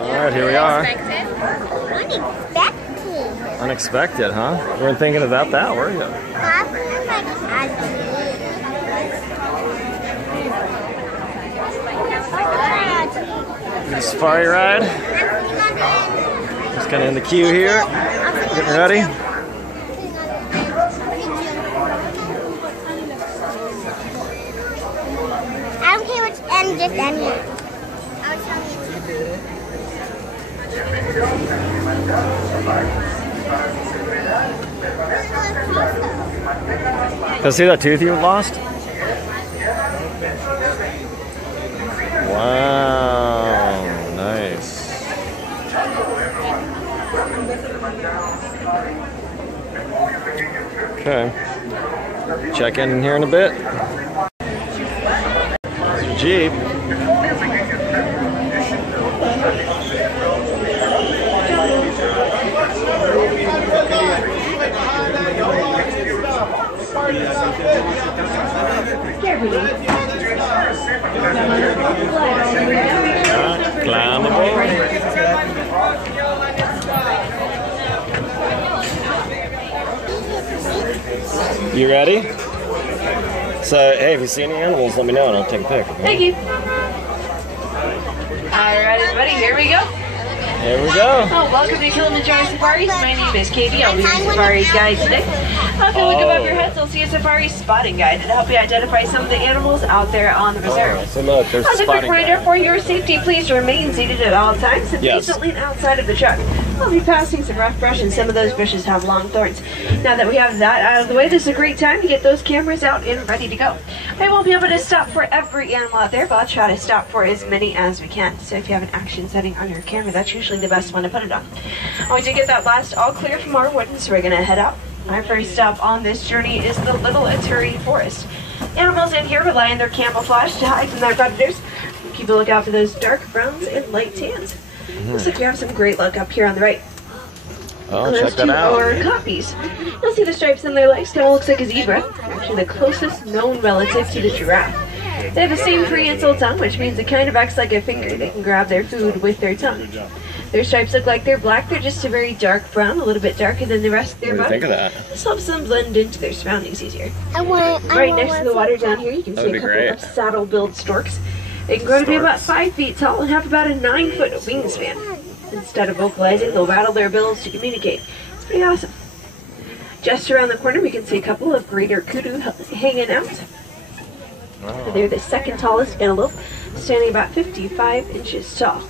Alright, here we are. Unexpected. Unexpected, huh? You weren't thinking about that, were you? Safari ride. Just kind of in the queue here. Getting ready. I don't care which end, just any. Can I see that tooth you lost? Wow, nice. Okay. Check in here in a bit. There's your Jeep. Climb aboard. You ready? So, hey, if you see any animals, let me know and I'll take a pic. Okay? Thank you. Alright, everybody, here we go. Here we go. Oh, welcome to Kilimanjaro Safaris. My name is Katie. I'll be your safari guide today. If you look above your heads, you'll see a safari spotting guide to help you identify some of the animals out there on the reserve. So look, there's As a quick reminder for your safety, please remain seated at all times and please don't lean outside of the truck. We'll be passing some rough brush and some of those bushes have long thorns. Now that we have that out of the way, this is a great time to get those cameras out and ready to go. I won't be able to stop for every animal out there, but I'll try to stop for as many as we can. So if you have an action setting on your camera, that's usually the best one to put it on. Once you get that last all clear from our wooden, so we're going to head out. Our first stop on this journey is the Little Aturi Forest. Animals in here rely on their camouflage to hide from their predators. Keep a lookout for those dark browns and light tans. Looks like we have some great luck up here on the right. Oh, check that out. Those two are copies. You'll see the stripes on their legs. Kind of looks like a zebra. Actually, the closest known relative to the giraffe. They have the same prehensile tongue, which means it kind of acts like a finger. They can grab their food with their tongue. Their stripes look like they're black. They're just a very dark brown, a little bit darker than the rest of their body. What do you think of that? This helps them blend into their surroundings easier. Right next to the water down here, you can see a couple of saddle-billed storks. They can grow to be about 5 feet tall and have about a 9-foot wingspan. Instead of vocalizing, they'll rattle their bills to communicate. It's pretty awesome. Just around the corner, we can see a couple of greater kudu hanging out. Oh. They're the second tallest antelope, standing about 55 inches tall.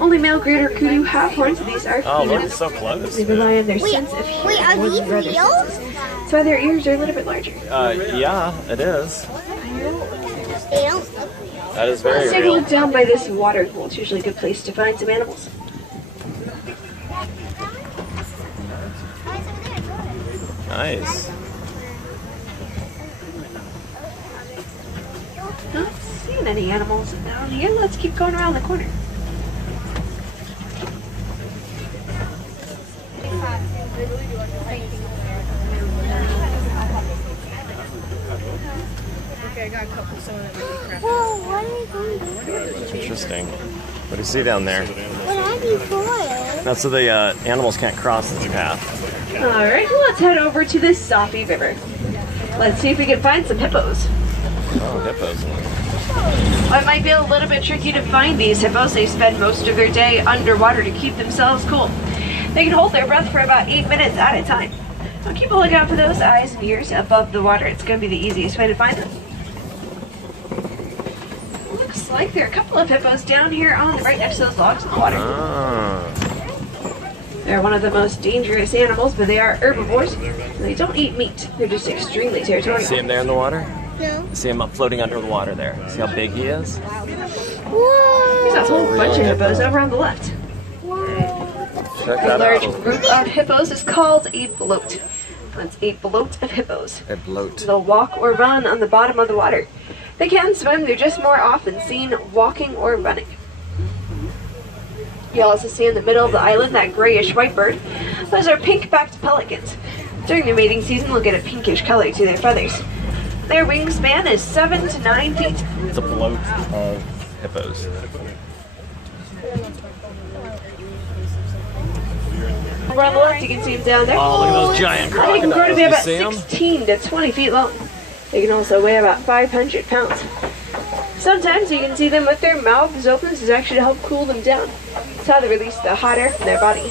Only male greater kudu have horns, and these are females. Oh, look, it's so close. They rely on their sense of hearing. Wait, are these real? That's why their ears are a little bit larger. Yeah, it is. They don't. That is very Let's take a real. look down by this water pool. It's usually a good place to find some animals. Nice. Not seeing any animals down here. Let's keep going around the corner. Okay, I got a couple, some of them really crappy. Whoa, what are you going to do? Interesting. What do you see down there? What are these for? That's so the animals can't cross this path. Alright, well, let's head over to the Safi River. Let's see if we can find some hippos. Oh, hippos. Well, it might be a little bit tricky to find these hippos. They spend most of their day underwater to keep themselves cool. They can hold their breath for about 8 minutes at a time. So keep a lookout for those eyes and ears above the water. It's going to be the easiest way to find them. Looks like there are a couple of hippos down here on the right next to those logs in the water. Ah. They're one of the most dangerous animals, but they are herbivores. They don't eat meat. They're just extremely territorial. See him there in the water? No. See him up floating under the water there. See how big he is? Whoa. There's a whole bunch of hippos over on the left. Check A that large out. group of hippos is called a bloat. That's a bloat of hippos. A bloat. They'll walk or run on the bottom of the water. They can swim, they're just more often seen walking or running. You'll also see in the middle of the island that grayish white bird. Those are pink-backed pelicans. During their mating season, they'll get a pinkish color to their feathers. Their wingspan is 7 to 9 feet. It's a bloat of hippos. over on the left, you can see them down there. Oh, look at those giant They can grow to crocodiles. be You about see them? 16 to 20 feet long. They can also weigh about 500 pounds. Sometimes you can see them with their mouths open. This is actually to help cool them down. It's how they release the hot air from their body.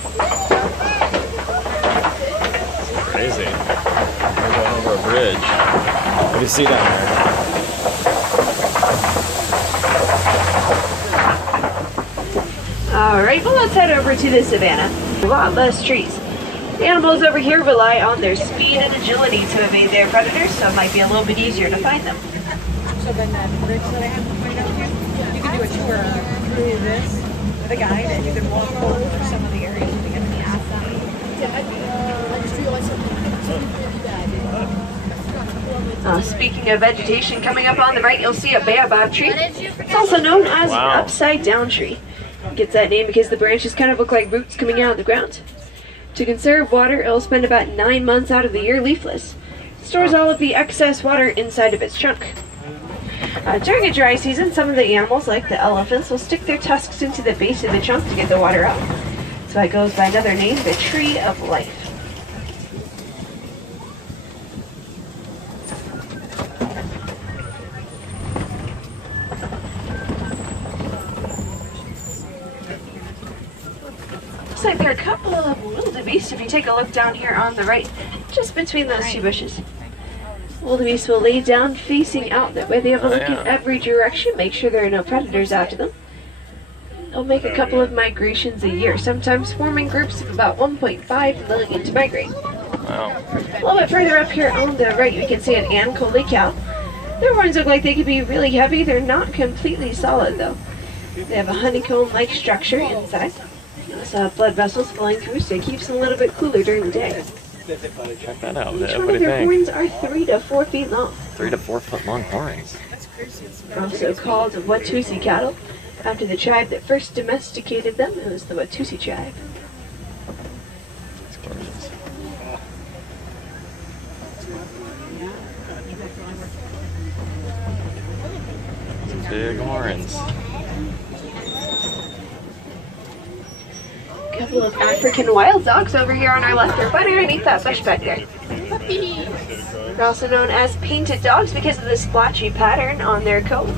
Crazy. We're going over a bridge. What do you see down there? Alright, well let's head over to the savannah. A lot less trees. The animals over here rely on their speed and agility to evade their predators, so it might be a little bit easier to find them. So then that bridge that I have to point out to you can do a tour through this with a guide, and you can walk over some of the areas to get the outside. I just realized something really bad. Speaking of vegetation, coming up on the right, you'll see a baobab tree. It's also known as an upside down tree. It gets that name because the branches kind of look like roots coming out of the ground. To conserve water, it will spend about 9 months out of the year leafless. It stores all of the excess water inside of its trunk. During a dry season, some of the animals, like the elephants, will stick their tusks into the base of the trunk to get the water out. So it goes by another name, the tree of life. Looks like there are a couple of wildebeest if you take a look down here on the right, just between those two bushes. Wildebeest will lay down facing out. That way they have a look in every direction, make sure there are no predators after them. They'll make a couple of migrations a year, sometimes forming groups of about 1.5 million to migrate. Wow. A little bit further up here on the right, you can see an Ancole cow. Their horns look like they could be really heavy. They're not completely solid though. They have a honeycomb-like structure inside. They also have blood vessels flowing through, so it keeps them a little bit cooler during the day. Check that out. Each What one do of you their think? horns are 3 to 4 feet long. 3 to 4 foot long horns. They're also called Watusi cattle, after the tribe that first domesticated them. It was the Watusi tribe. It's gorgeous. Some big horns. A couple of African wild dogs over here on our left. They're right underneath that bush back there. They're also known as painted dogs because of the splotchy pattern on their coat.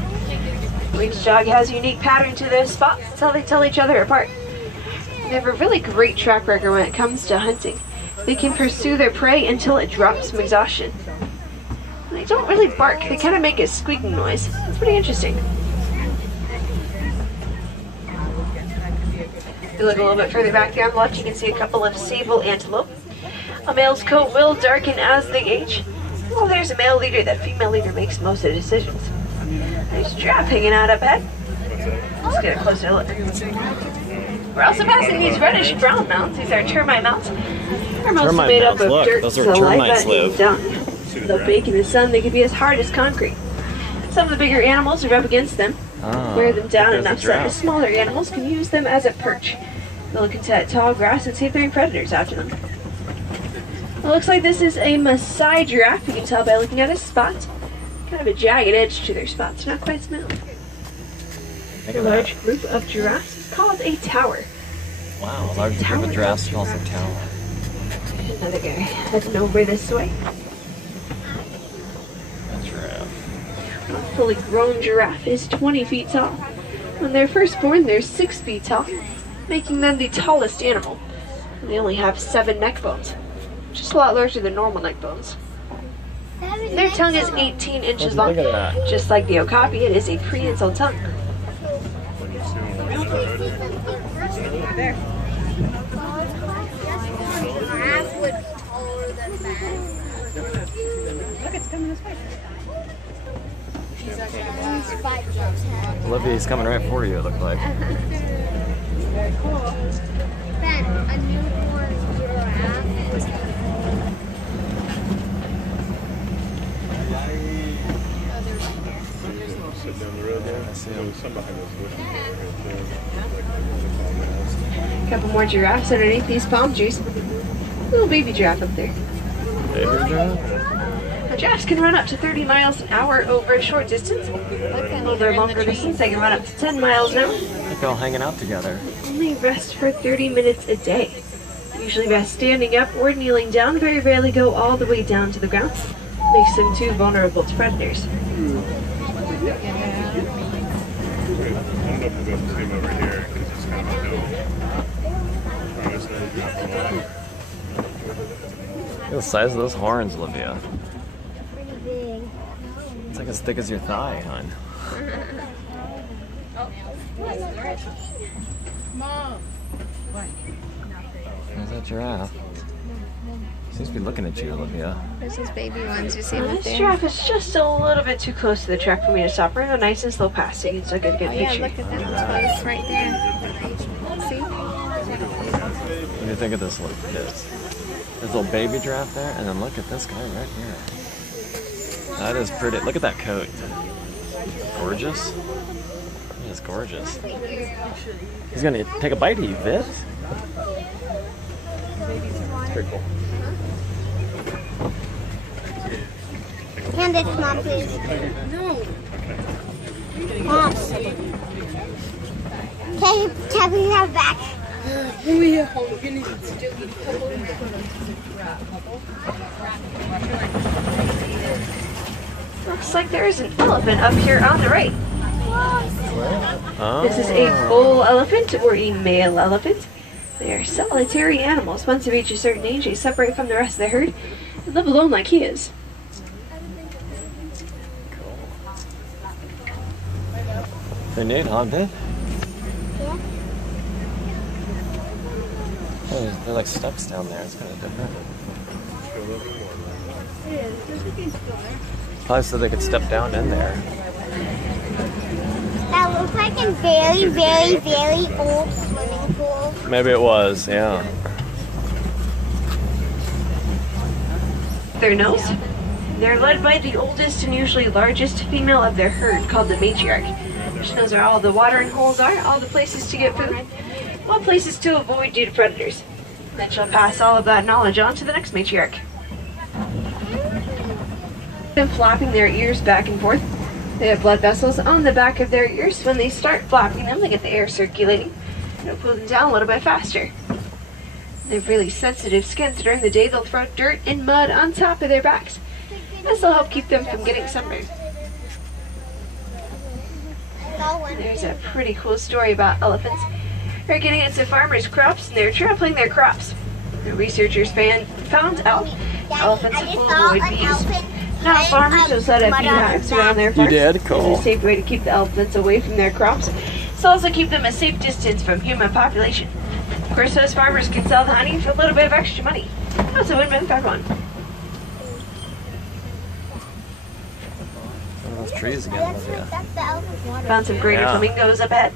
Each dog has a unique pattern to those spots. That's how they tell each other apart. They have a really great track record when it comes to hunting. They can pursue their prey until it drops from exhaustion. They don't really bark. They kind of make a squeaking noise. It's pretty interesting. If you look a little bit further back there on the left, you can see a couple of sable antelope. A male's coat will darken as they age. Well, there's a male leader. That female leader makes most of the decisions. There's a giraffe hanging out up ahead. Let's get a closer look. We're also passing these reddish brown mounds. These are termite mounds. They're mostly Termite made up mounds, of look, dirt, those are saliva, termites and live. dung. They'll bake in the sun. They can be as hard as concrete. Some of the bigger animals rub against them, wear them down enough so that the smaller animals can use them as a perch. They'll look into that tall grass and see if there are any predators after them. It looks like this is a Maasai giraffe. You can tell by looking at his spots. Kind of a jagged edge to their spots, not quite smooth. A large group of giraffes is called a tower. Wow, a large group of giraffes calls a tower. Another guy heading over this way. A giraffe. A fully grown giraffe is 20 feet tall. When they're first born, they're 6 feet tall, making them the tallest animal. And they only have 7 neck bones, which is a lot larger than normal neck bones. Their tongue is 18 inches long. Look at that. Just like the okapi, it is a prehensile tongue. There. Giraffe would be taller than that. Look, it's coming this way. He's 5 jumps ahead. Olivia's coming right for you, it looked like. Very cool. Ben, a newborn giraffe. Sit down the road there. I see him. Some behind those bushes. A couple more giraffes underneath these palm trees. Little baby giraffe up there. Baby giraffe? Now, giraffes can run up to 30 miles an hour over a short distance. Over a longer distance, they can run up to 10 miles an hour. They're all hanging out together. Only rest for 30 minutes a day. Usually by standing up or kneeling down, very rarely go all the way down to the ground. Makes them too vulnerable to predators. I don't know if we'll be able to see him over here because it's kind of a hill. Probably just gonna drop him off. Look at the size of those horns, Olivia. Pretty big. It's like as thick as your thigh, hon. There's that giraffe. Seems to be looking at you, Olivia. There's those baby ones you see up This there. giraffe is just a little bit too close to the truck for me to stop. We're going to go nice and slow past it. It's a good Oh yeah, picture. look at that close right there. See? What do you think of this little little baby giraffe there? And then look at this guy right here. That is pretty. Look at that coat. Gorgeous. It is gorgeous. He's gonna take a bite of you, Viv. It's pretty cool. Hand it to Mom, please. Mom. Can you have back? Looks like there is an elephant up here on the right. Oh. This is a bull elephant or a male elephant. They are solitary animals. Once they reach a certain age, they separate from the rest of the herd and live alone like he is. They're neat, huh, Viv? Yeah. Oh, they're like steps down there. It's kind of different. Probably so they could step down in there. That looks like a very, very, very old swimming pool. Maybe it was, yeah. Their nose. They're led by the oldest and usually largest female of their herd called the matriarch. She knows where all the watering holes are, all the places to get food, what places to avoid due to predators. Then she'll pass all of that knowledge on to the next matriarch. Then flapping their ears back and forth. They have blood vessels on the back of their ears. When they start flapping them, they get the air circulating. It'll pull them down a little bit faster. They have really sensitive skin, so during the day they'll throw dirt and mud on top of their backs. This will help keep them from getting sunburned. There's a pretty cool story about elephants. They're getting into farmers' crops and they're trampling their crops. The researchers found out elephants will avoid bees. Now farmers will set up beehives around their farms. You did? Cool. It's a safe way to keep the elephants away from their crops. It's also keep them a safe distance from human population. Of course, those farmers can sell the honey for a little bit of extra money. That's a win-win for everyone. One of those trees again, Olivia. Found some greater flamingos up ahead.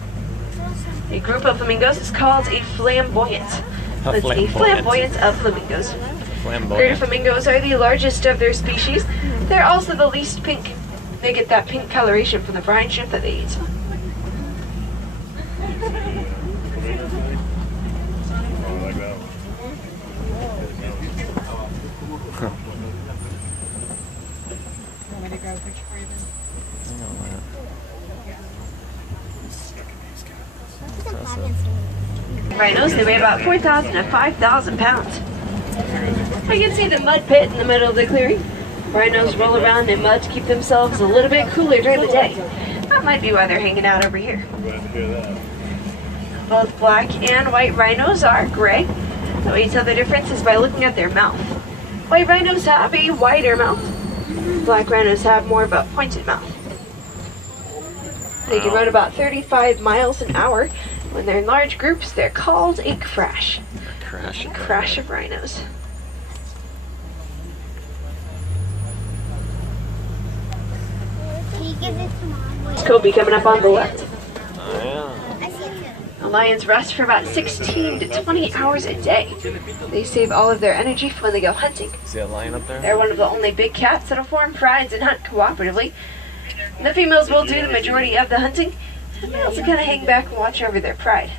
A group of flamingos is called a flamboyant. It's a flamboyant of flamingos. Greater Flamboyant. flamingos are the largest of their species. They're also the least pink. They get that pink coloration from the brine shrimp that they eat. Oh, I like that one. Want me to grab a picture for you then? Rhinos, they weigh about 4,000 to 5,000 pounds. I can see the mud pit in the middle of the clearing. Rhinos roll around in mud to keep themselves a little bit cooler during the day. That might be why they're hanging out over here. Glad to hear that. Both black and white rhinos are gray. The way you tell the difference is by looking at their mouth. White rhinos have a wider mouth. Black rhinos have more of a pointed mouth. They can run about 35 miles an hour. When they're in large groups, they're called a crash. Crash. A crash of rhinos. Can you give this to Mom? It's Kobe coming up on the left. Oh, yeah. I see it too. Lions rest for about 16 to 20 hours a day. They save all of their energy for when they go hunting. See that lion up there? They're one of the only big cats that'll form prides and hunt cooperatively. The females will do the majority of the hunting, and males will kind of hang back and watch over their pride.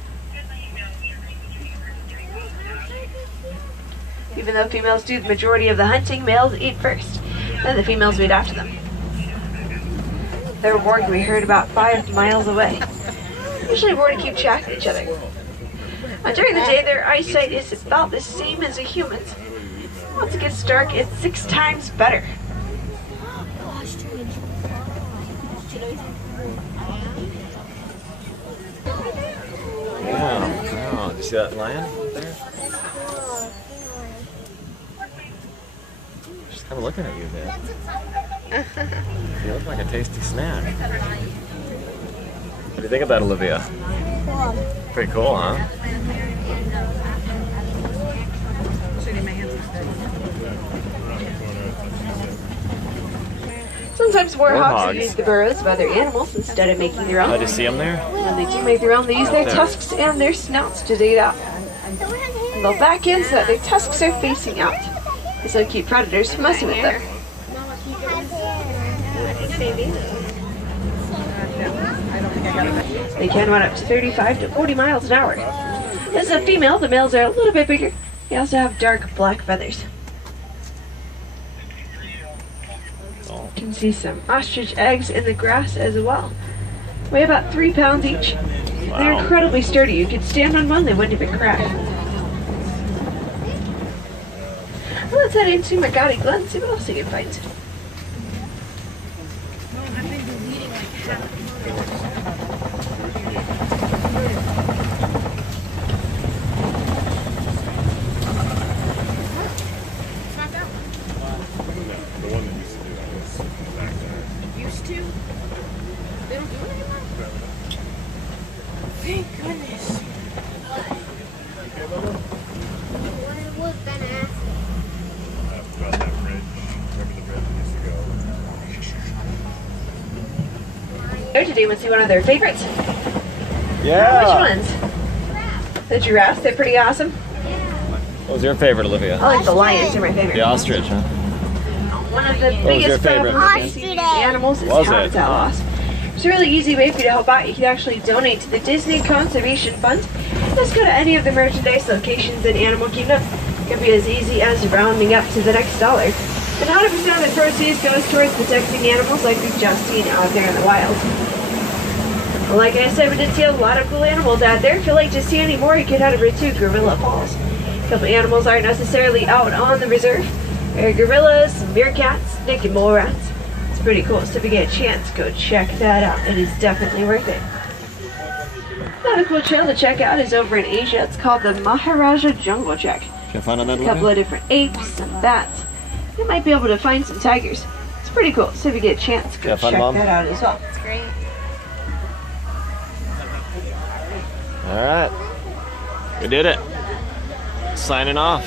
Even though females do the majority of the hunting, males eat first. Then the females wait after them. Their roar can be heard about 5 miles away. Usually roar to keep track of each other. During the day, their eyesight is about the same as a human's. Once it gets dark, it's 6 times better. Wow. Did you see that lion up there? She's kind of looking at you, man. You look like a tasty snack. What do you think of that, Olivia? Cool. Pretty cool, huh? Sometimes warthogs Warthogs. use the burrows of other animals instead of making their Oh, own. did you see them there? When they do make their own, they use their There. tusks and their snouts to dig it out. And they'll back in so that their tusks are facing out. This will keep predators from messing with them. They can run up to 35 to 40 miles an hour. This is a female. The males are a little bit bigger. They also have dark black feathers. You can see some ostrich eggs in the grass as well. Weigh about 3 pounds each. They're Wow. incredibly sturdy. You could stand on one, they wouldn't even crack. Well, let's head into Magadi Glen and see what else we can find. The one that used to do that was back there. Used to? They don't do it anymore? Thank goodness. What was gonna ask? About that bridge. Remember the bridge that used to go? Here today, we'll see one of their favorites. Yeah. Which ones? The giraffes, they're pretty awesome. What was your favorite, Olivia? I like the lions, they're my favorite. The ostrich, huh? One of the was your biggest favorite? problems with these animals is Was it? habitat loss. It's a really easy way for you to help out. You can actually donate to the Disney Conservation Fund. Just go to any of the merchandise locations in Animal Kingdom. It can be as easy as rounding up to the next dollar. And 100% of the proceeds goes towards protecting animals like we've just seen out there in the wild. Well, like I said, we did see a lot of cool animals out there. If you'd like to see any more, you can head over to Gorilla Falls. A couple animals aren't necessarily out on the reserve. There are gorillas, meerkats, snake and mole rats. It's pretty cool, so if you get a chance, go check that out. It is definitely worth it. Another cool trail to check out is over in Asia. It's called the Maharaja Jungle Trek. Did you have fun on that, A couple Olivia? of different apes, some bats. You might be able to find some tigers. It's pretty cool, so if you get a chance, go Have fun, check Mom? that out as well. It's great. All right. We did it. Signing off.